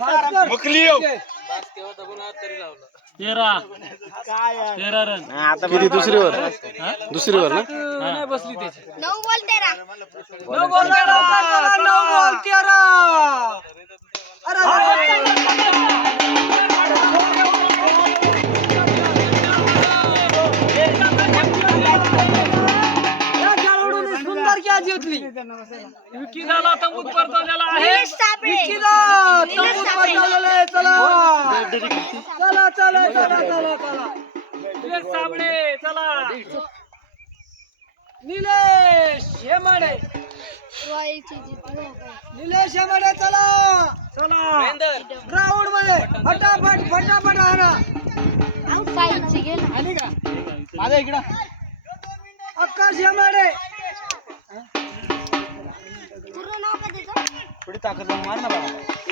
तेरा रन आता किती दुसरी ओवर दुसरी ओवर ना नाही बसली त्याची नऊ बॉल तेरा नऊ बॉल तेरा नऊ बॉल तेरा खेळाडूने सुंदर कॅच घेतली विकी झाला तर उत्पर्त झाला आहे विकी झाला चला चला चला चला चला निलेश हे चला ग्राउंड मध्ये फटाफट फटाफट आणा आले का अक्काश हे माड ताकद